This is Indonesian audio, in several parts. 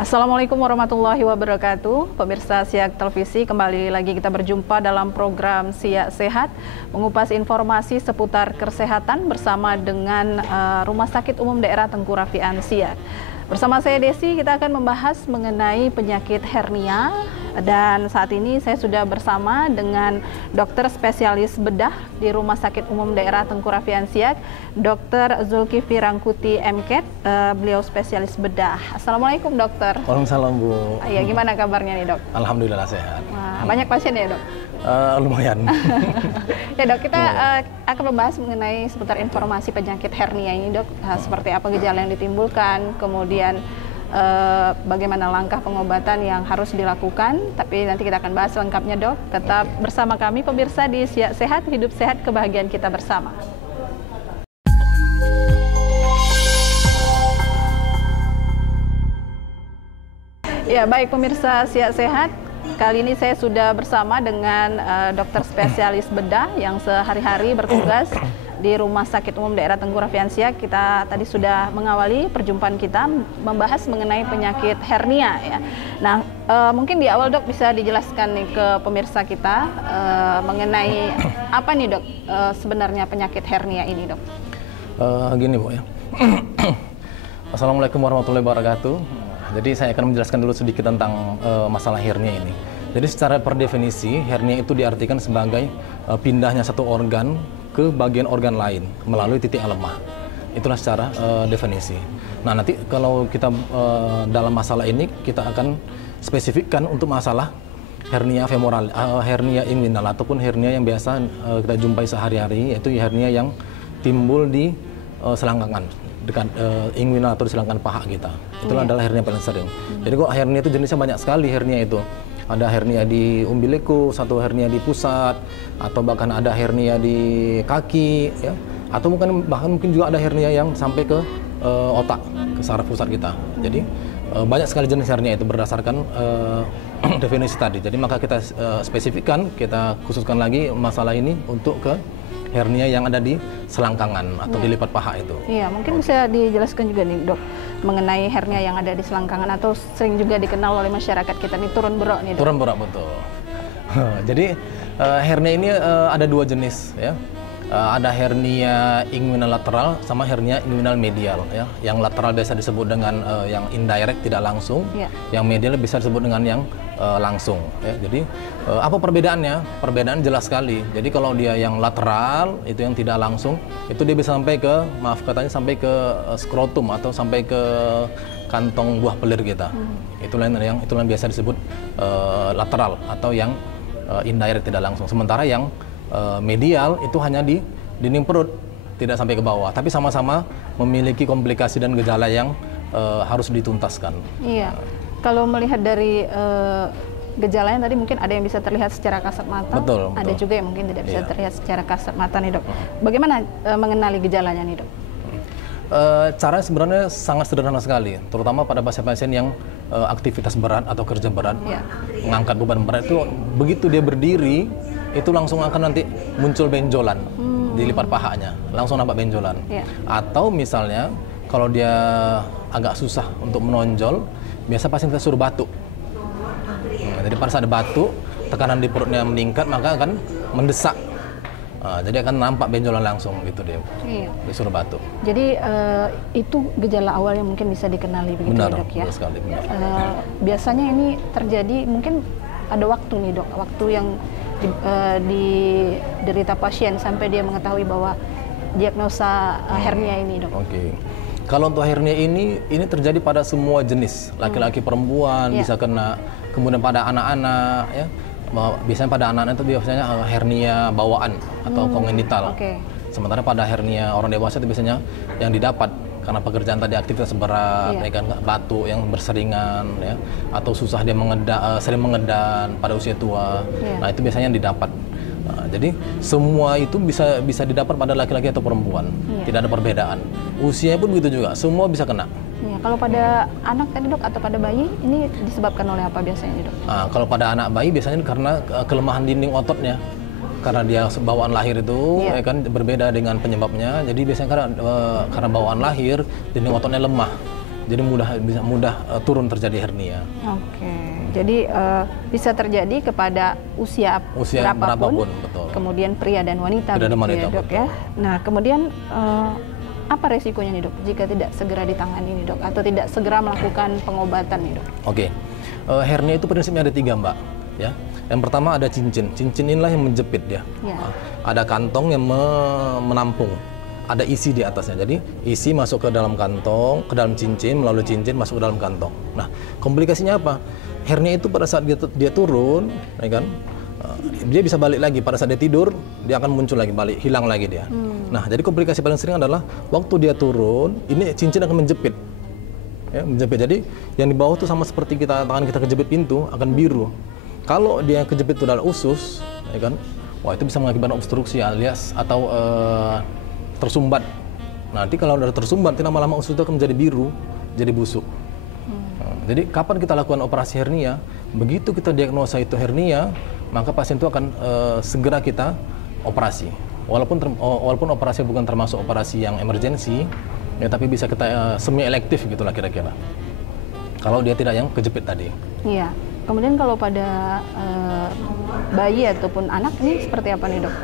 Assalamualaikum warahmatullahi wabarakatuh. Pemirsa Siak Televisi, kembali lagi kita berjumpa dalam program Siak Sehat, mengupas informasi seputar kesehatan bersama dengan Rumah Sakit Umum Daerah Tengku Rafian Siak. Bersama saya Desi, kita akan membahas mengenai penyakit hernia, dan saat ini saya sudah bersama dengan dokter spesialis bedah di Rumah Sakit Umum Daerah Tengku Rafian Siak, Dr. Zulkifli Rangkuti MKet, beliau spesialis bedah. Assalamualaikum dokter. Waalaikumsalam Bu. Ya, gimana kabarnya nih dok? Alhamdulillah sehat. Wah, banyak pasien ya dok? Lumayan. Ya dok, kita akan membahas mengenai seputar informasi penyakit hernia ini dok. Seperti apa gejala yang ditimbulkan, kemudian bagaimana langkah pengobatan yang harus dilakukan. Tapi nanti kita akan bahas lengkapnya dok. Tetap bersama kami pemirsa di Siak Sehat, hidup sehat, kebahagiaan kita bersama. Ya baik pemirsa Siak Sehat, kali ini saya sudah bersama dengan dokter spesialis bedah yang sehari-hari bertugas di Rumah Sakit Umum Daerah Tengku Rafian Siak. Kita tadi sudah mengawali perjumpaan kita membahas mengenai penyakit hernia ya. Nah, mungkin di awal dok bisa dijelaskan nih ke pemirsa kita mengenai apa nih dok sebenarnya penyakit hernia ini dok? Gini Bu ya. Assalamualaikum warahmatullahi wabarakatuh. Jadi saya akan menjelaskan dulu sedikit tentang masalah hernia ini. Jadi secara per definisi, hernia itu diartikan sebagai pindahnya satu organ ke bagian organ lain melalui titik yang lemah. Itulah secara definisi. Nah nanti kalau kita dalam masalah ini kita akan spesifikkan untuk masalah hernia femoral, hernia inguinal ataupun hernia yang biasa kita jumpai sehari-hari, yaitu hernia yang timbul di selangkangan dekat inguinal atau di selangkangan paha kita. Itulah adalah hernia paling sering. Jadi kok hernia itu jenisnya banyak sekali hernia itu. Ada hernia di umbilikus, satu hernia di pusat, atau bahkan ada hernia di kaki, ya. Atau bahkan mungkin juga ada hernia yang sampai ke otak, ke saraf pusat kita. Jadi banyak sekali jenis hernia itu berdasarkan definisi tadi. Jadi maka kita spesifikkan, kita khususkan lagi masalah ini untuk ke hernia yang ada di selangkangan atau di lipat paha itu. Iya, mungkin bisa dijelaskan juga nih dok mengenai hernia yang ada di selangkangan atau sering juga dikenal oleh masyarakat kita nih turun berok nih dok. Turun berok, betul. Jadi hernia ini ada dua jenis ya. Ada hernia inguinal lateral sama hernia inguinal medial ya. Yang lateral biasa disebut dengan yang indirect, tidak langsung. Yang medial bisa disebut dengan yang langsung ya. Jadi apa perbedaannya? Perbedaan jelas sekali. Jadi kalau dia yang lateral itu yang tidak langsung, itu dia bisa sampai ke, maaf katanya, sampai ke skrotum atau sampai ke kantong buah pelir kita. Itulah yang biasa disebut lateral atau yang indirect, tidak langsung. Sementara yang medial itu hanya di dinding perut, tidak sampai ke bawah, tapi sama-sama memiliki komplikasi dan gejala yang harus dituntaskan. Iya. Kalau melihat dari gejalanya tadi mungkin ada yang bisa terlihat secara kasat mata, betul. Ada juga yang mungkin tidak bisa terlihat secara kasat mata nih dok. Bagaimana mengenali gejalanya nih dok? Caranya sebenarnya sangat sederhana sekali, terutama pada pasien-pasien yang aktivitas berat atau kerja berat, mengangkat beban berat itu begitu dia berdiri itu langsung akan nanti muncul benjolan di lipat pahanya, langsung nampak benjolan. Atau misalnya kalau dia agak susah untuk menonjol, biasa pasien kita suruh batuk. Jadi pada saat batuk, tekanan di perutnya meningkat, maka akan mendesak. Jadi akan nampak benjolan langsung gitu dia. Disuruh batuk. Jadi itu gejala awal yang mungkin bisa dikenali begitu benar, dok ya. Benar sekali. Benar. Biasanya ini terjadi mungkin ada waktu nih dok, waktu yang diderita pasien sampai dia mengetahui bahwa diagnosa hernia ini dok. Oke. Kalau untuk hernia ini terjadi pada semua jenis, laki-laki, perempuan, bisa kena, kemudian pada anak-anak ya. Biasanya pada anak-anak itu biasanya hernia bawaan atau kongenital. Sementara pada hernia orang dewasa itu biasanya yang didapat karena pekerjaan tadi, aktivitas berat, ya kan, batuk yang berseringan ya, atau susah dia sering mengedan pada usia tua. Nah itu biasanya yang didapat. Jadi semua itu bisa didapat pada laki-laki atau perempuan, tidak ada perbedaan. Usia pun begitu juga, semua bisa kena. Kalau pada anak tadi dok atau pada bayi ini disebabkan oleh apa biasanya dok? Kalau pada anak bayi biasanya karena kelemahan dinding ototnya, karena dia bawaan lahir itu ya kan berbeda dengan penyebabnya. Jadi biasanya karena bawaan lahir dinding ototnya lemah. Jadi bisa mudah turun terjadi hernia. Oke, jadi bisa terjadi kepada usia berapapun, betul. Kemudian pria dan wanita, pria dan wanita, ya, dok ya. Nah, kemudian apa resikonya nih dok jika tidak segera ditangani nih dok, atau tidak segera melakukan pengobatan nih dok? Oke, hernia itu prinsipnya ada 3 Mbak, ya. Yang pertama ada cincin inilah yang menjepit ya. Ada kantong yang menampung. Ada isi di atasnya, jadi isi masuk ke dalam kantong, ke dalam cincin, melalui cincin masuk ke dalam kantong. Nah, komplikasinya apa? Hernia itu pada saat dia turun, ya kan, dia bisa balik lagi. Pada saat dia tidur, dia akan muncul lagi, balik, hilang lagi dia. Nah, jadi komplikasi paling sering adalah waktu dia turun, ini cincin akan menjepit, ya, menjepit. Jadi yang di bawah tuh sama seperti tangan kita kejepit pintu akan biru. Kalau dia kejepit itu adalah usus, ya kan, wah itu bisa mengakibatkan obstruksi alias atau tersumbat. Nanti kalau udah tersumbat, lama-lama usus itu akan menjadi biru, jadi busuk. Jadi kapan kita lakukan operasi hernia? Begitu kita diagnosa itu hernia, maka pasien itu akan segera kita operasi. Walaupun operasi bukan termasuk operasi yang emergensi, ya, tapi bisa kita semi elektif gitulah kira-kira. Kalau dia tidak yang kejepit tadi. Iya. Kemudian kalau pada bayi ataupun anak ini seperti apa nih dok?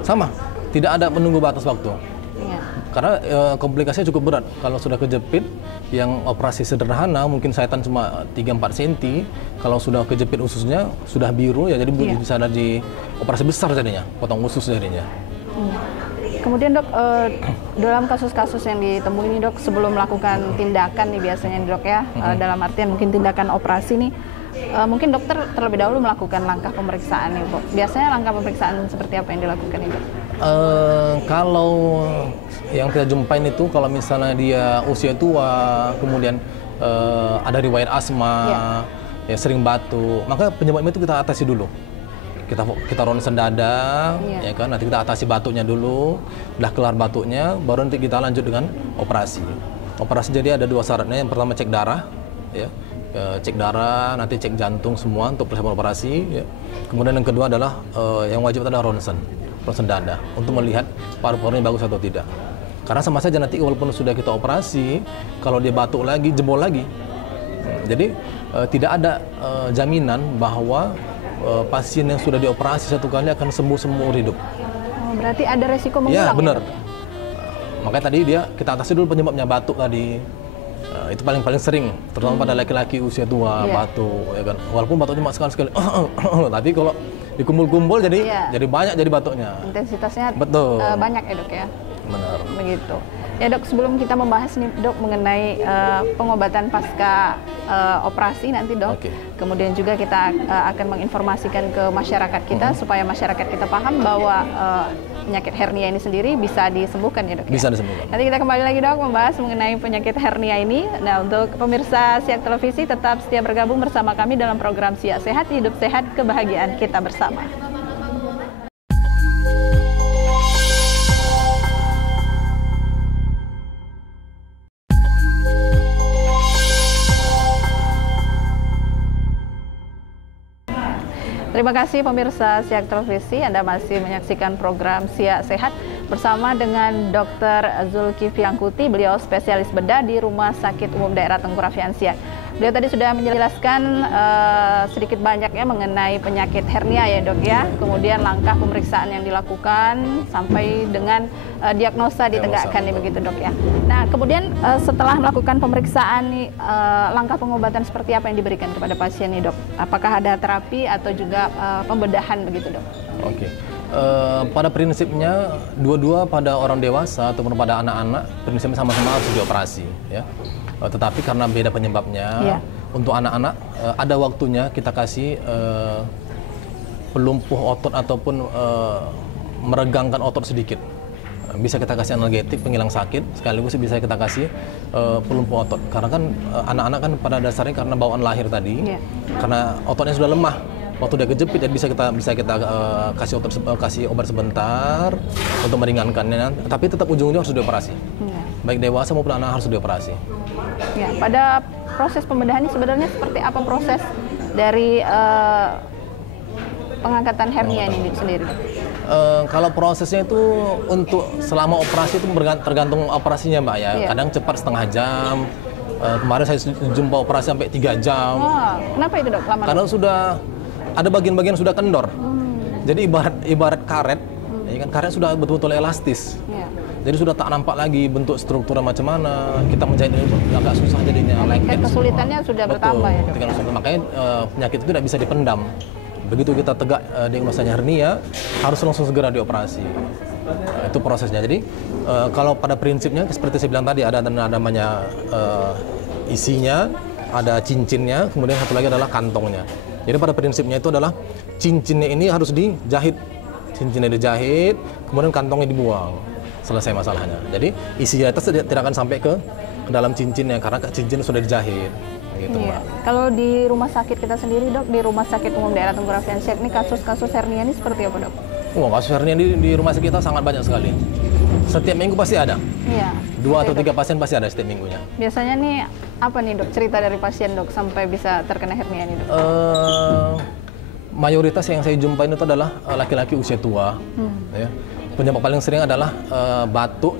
Sama, tidak ada menunggu batas waktu. Iya. Karena komplikasinya cukup berat. Kalau sudah kejepit, yang operasi sederhana mungkin sayatan cuma 3-4 cm. Kalau sudah kejepit ususnya, sudah biru ya, jadi bisa ada di operasi besar jadinya, potong usus jadinya. Kemudian dok, dalam kasus-kasus yang ditemui ini dok, sebelum melakukan tindakan nih biasanya nih, dok ya, dalam artian mungkin tindakan operasi nih, mungkin dokter terlebih dahulu melakukan langkah pemeriksaan nih, Dok. Biasanya langkah pemeriksaan seperti apa yang dilakukan nih, Dok? Kalau yang kita jumpain itu kalau misalnya dia usia tua, kemudian ada riwayat asma, ya sering batuk, maka penyebabnya itu kita atasi dulu. Kita ronsen dada, ya kan, nanti kita atasi batuknya dulu, udah kelar batuknya, baru nanti kita lanjut dengan operasi. Operasi jadi ada 2 syaratnya, yang pertama cek darah, ya. Cek darah, nanti cek jantung semua untuk persiapan operasi. Ya. Kemudian yang kedua adalah yang wajib adalah ronsen dada untuk melihat paru-parunya bagus atau tidak. Karena sama saja nanti walaupun sudah kita operasi, kalau dia batuk lagi, jebol lagi. Jadi tidak ada jaminan bahwa pasien yang sudah dioperasi 1 kali akan sembuh seumur hidup. Berarti ada resiko mengulang. Ya benar. Makanya tadi kita atasi dulu penyebabnya, batuk tadi. Itu paling sering, terutama pada laki-laki usia tua, batuk, ya kan. Walaupun batuknya cuma sekali, tapi kalau dikumpul-kumpul jadi banyak jadi batuknya. Intensitasnya betul. Banyak ya dok ya. Benar. Begitu. Ya dok, sebelum kita membahas nih dok mengenai pengobatan pasca operasi nanti dok, kemudian juga kita akan menginformasikan ke masyarakat kita supaya masyarakat kita paham bahwa penyakit hernia ini sendiri bisa disembuhkan ya dok. Bisa disembuhkan. Nanti kita kembali lagi dok membahas mengenai penyakit hernia ini. Nah, untuk pemirsa Siak Televisi tetap setia bergabung bersama kami dalam program Siak Sehat, Hidup Sehat, Kebahagiaan Kita Bersama. Terima kasih pemirsa Siak Televisi, Anda masih menyaksikan program Siak Sehat bersama dengan Dr. Zulkifli Angkuti, beliau spesialis bedah di Rumah Sakit Umum Daerah Tengkurafyan Siak. Beliau tadi sudah menjelaskan sedikit banyaknya mengenai penyakit hernia ya dok ya, kemudian langkah pemeriksaan yang dilakukan sampai dengan diagnosa ditegakkan nih begitu dok ya. Nah kemudian setelah melakukan pemeriksaan nih, langkah pengobatan seperti apa yang diberikan kepada pasien nih dok? Apakah ada terapi atau juga pembedahan begitu dok? Oke. Pada prinsipnya dua-dua pada orang dewasa ataupun pada anak-anak prinsipnya sama-sama harus dioperasi ya. Tetapi karena beda penyebabnya, untuk anak-anak ada waktunya kita kasih pelumpuh otot ataupun meregangkan otot sedikit. Bisa kita kasih analgetik penghilang sakit, sekaligus bisa kita kasih pelumpuh otot. Karena kan anak-anak kan pada dasarnya karena bawaan lahir tadi, karena ototnya sudah lemah. Waktu dia kejepit, jadi bisa kita kasih obat sebentar untuk meringankannya, tapi tetap ujung-ujung harus dioperasi. Baik dewasa maupun anak harus dioperasi. Ya, pada proses pembedahan ini sebenarnya seperti apa proses dari pengangkatan hernia ini sendiri? Kalau prosesnya itu untuk selama operasi itu tergantung operasinya mbak ya. Kadang cepat setengah jam, Kemarin saya jumpa operasi sampai 3 jam. Wah, kenapa itu dok? Lama Karena sudah ada bagian-bagian sudah kendor. Jadi ibarat karet, ya kan, karet sudah betul-betul elastis. Iya. Jadi sudah tak nampak lagi bentuk strukturnya macam mana. Kita menjahit ini agak susah jadinya. Tingkat kesulitannya sudah bertambah ya dok. Makanya penyakit itu tidak bisa dipendam. Begitu kita tegak diagnosanya hernia, harus langsung segera dioperasi. Itu prosesnya. Jadi kalau pada prinsipnya seperti saya bilang tadi ada namanya isinya, ada cincinnya, kemudian satu lagi adalah kantongnya. Jadi pada prinsipnya itu adalah cincinnya ini harus dijahit, cincinnya dijahit, kemudian kantongnya dibuang, selesai masalahnya. Jadi isinya itu tidak akan sampai ke dalam cincinnya karena cincin sudah dijahit. Gitu, iya. Kalau di rumah sakit kita sendiri dok, di Rumah Sakit Umum Daerah Tengku Rafiansyah ini kasus-kasus hernia ini seperti apa dok? Kasus hernia di rumah sakit kita sangat banyak sekali. Setiap minggu pasti ada. Iya. 2 atau 3 pasien pasti ada setiap minggunya. Biasanya nih apa nih dok cerita dari pasien dok sampai bisa terkena hernia nih dok? Mayoritas yang saya jumpain itu adalah laki-laki usia tua. Ya. Penyebab paling sering adalah batuk,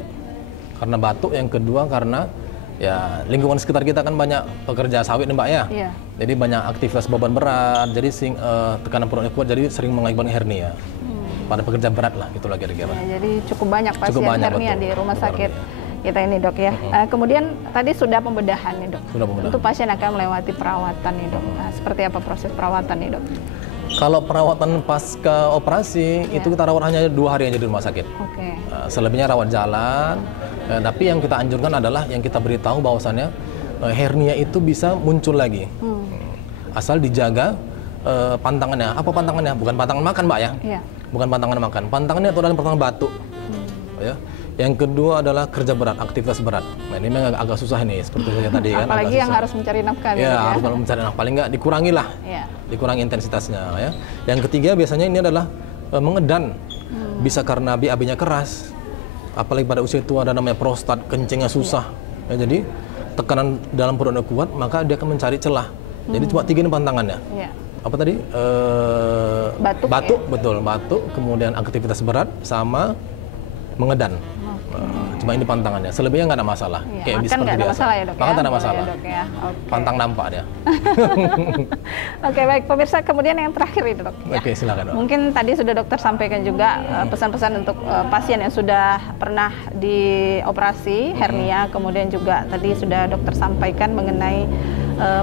karena batuk. Yang kedua karena ya lingkungan sekitar kita kan banyak pekerja sawit nih mbak ya. Iya. Jadi banyak aktivitas beban berat, jadi tekanan perutnya kuat, jadi sering mengakibatkan hernia. Pada pekerja berat lah, gitulah kira-kira. Ya, jadi cukup banyak pasien hernia betul. di rumah sakit kita ini dok ya. Kemudian tadi sudah pembedahan nih dok. Sudah pembedahan. Tentu pasien akan melewati perawatan nih dok. Nah, seperti apa proses perawatan nih dok? Kalau perawatan pasca operasi itu kita rawat hanya 2 hari aja di rumah sakit. Oke. Selebihnya rawat jalan. Tapi yang kita anjurkan adalah yang kita beritahu bahwasannya hernia itu bisa muncul lagi. Asal dijaga pantangannya. Apa pantangannya? Bukan pantangan makan mbak ya. Iya. Bukan pantangan makan. Pantangannya itu adalah pantangan batuk. Ya. Yang kedua adalah kerja berat, aktivitas berat. Nah ini memang agak susah ini, seperti saya tadi kan. Apalagi yang harus mencari nafkah. Ya, harus mencari nafkah. Paling nggak dikurangi lah, dikurangi intensitasnya. Ya. Yang ketiga biasanya ini adalah mengedan. Bisa karena BAB-nya keras. Apalagi pada usia tua ada namanya prostat, kencingnya susah. Ya, jadi tekanan dalam perutnya kuat, maka dia akan mencari celah. Jadi cuma 3 ini pantangannya. Apa tadi? Batuk, ya? Betul, batuk, kemudian aktivitas berat, sama mengedan. Cuma ini pantangannya, selebihnya nggak ada masalah. Kayak makan nggak ada masalah ya dok? Makan nggak ada masalah. Ya, dok, ya. Okay. Pantang nampak dia. Oke, baik pemirsa, kemudian yang terakhir itu dok. Oke, silakan dok. Mungkin tadi sudah dokter sampaikan juga pesan-pesan untuk pasien yang sudah pernah dioperasi hernia, kemudian juga tadi sudah dokter sampaikan mengenai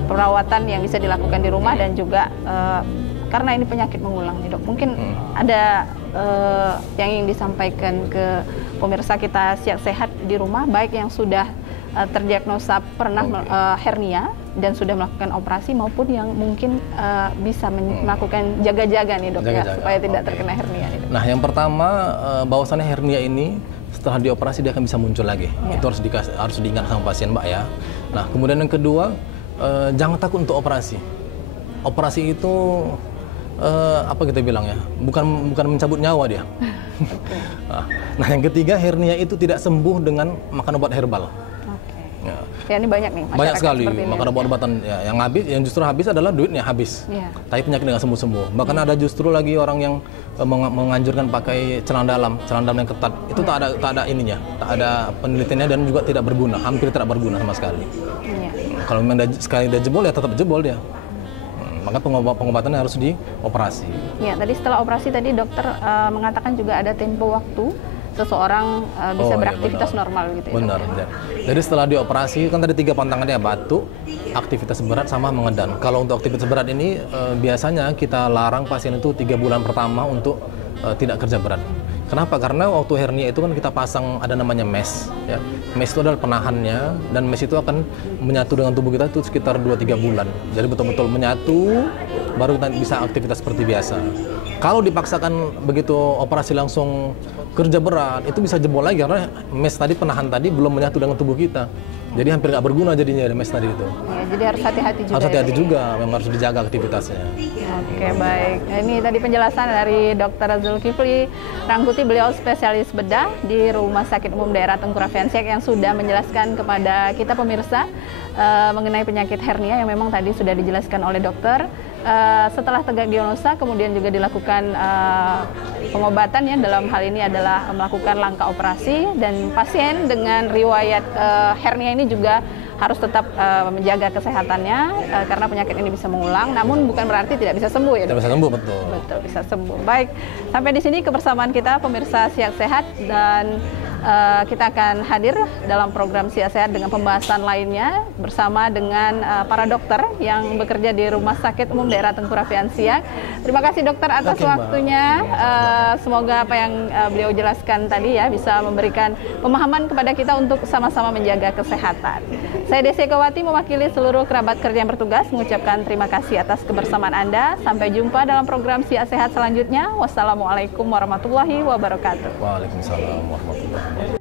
perawatan yang bisa dilakukan di rumah dan juga karena ini penyakit mengulang nih dok. Mungkin ada yang ingin disampaikan ke pemirsa kita Siak Sehat di rumah, baik yang sudah terdiagnosa pernah hernia dan sudah melakukan operasi maupun yang mungkin bisa melakukan jaga-jaga nih dok ya supaya tidak terkena hernia nih dok. Nah yang pertama bahwasannya hernia ini setelah dioperasi dia akan bisa muncul lagi. Itu harus diingat sama pasien mbak ya. Nah kemudian yang kedua jangan takut untuk operasi. Operasi itu apa kita bilang ya, bukan mencabut nyawa dia. Nah yang ketiga hernia itu tidak sembuh dengan makan obat herbal. Ya ini banyak nih. Banyak sekali makan obat-obatan ya, yang justru habis adalah duitnya habis. Tapi penyakit nggak sembuh-sembuh. Bahkan ada justru lagi orang yang menganjurkan pakai celana dalam yang ketat. Itu tak ada ininya, tak ada penelitiannya dan juga tidak berguna, hampir tidak berguna sama sekali. Kalau memang sekali dia jebol ya tetap jebol dia. Maka pengobatannya harus dioperasi. Ya, tadi setelah operasi tadi dokter mengatakan juga ada tempo waktu seseorang bisa beraktivitas normal gitu ya. Benar. Jadi setelah dioperasi kan tadi 3 pantangannya, batuk, aktivitas berat sama mengedan. Kalau untuk aktivitas berat ini biasanya kita larang pasien itu 3 bulan pertama untuk tidak kerja berat. Kenapa? Karena waktu hernia itu kan kita pasang ada namanya mesh. Ya. Mesh itu adalah penahannya dan mesh itu akan menyatu dengan tubuh kita itu sekitar 2-3 bulan. Jadi betul-betul menyatu, baru kita bisa aktivitas seperti biasa. Kalau dipaksakan begitu operasi langsung kerja berat, itu bisa jebol lagi karena mesh tadi, penahan tadi belum menyatu dengan tubuh kita. Jadi hampir nggak berguna jadinya mesh tadi itu. Ya, jadi harus hati-hati juga. Harus hati-hati juga, memang harus dijaga aktivitasnya. Oke, baik. Ini tadi penjelasan dari Dr. Zulkifli Rangkuti, beliau spesialis bedah di Rumah Sakit Umum Daerah Tengku Rafiansyah yang sudah menjelaskan kepada kita pemirsa mengenai penyakit hernia yang memang tadi sudah dijelaskan oleh dokter. Setelah tegak diagnosa kemudian juga dilakukan pengobatan ya, dalam hal ini adalah melakukan langkah operasi, dan pasien dengan riwayat hernia ini juga harus tetap menjaga kesehatannya karena penyakit ini bisa mengulang, namun bukan berarti tidak bisa sembuh ya. Tidak bisa sembuh, betul. Betul, bisa sembuh. Baik, sampai di sini kebersamaan kita pemirsa Siak Sehat, dan kita akan hadir dalam program Siak Sehat dengan pembahasan lainnya bersama dengan para dokter yang bekerja di Rumah Sakit Umum Daerah Tengku Rafian Siak. Terima kasih dokter atas waktunya. Semoga apa yang beliau jelaskan tadi ya bisa memberikan pemahaman kepada kita untuk sama-sama menjaga kesehatan. Saya Desi Ekawati mewakili seluruh kerabat kerja yang bertugas mengucapkan terima kasih atas kebersamaan Anda. Sampai jumpa dalam program Siak Sehat selanjutnya. Wassalamualaikum warahmatullahi wabarakatuh. Waalaikumsalam warahmatullahi wabarakatuh.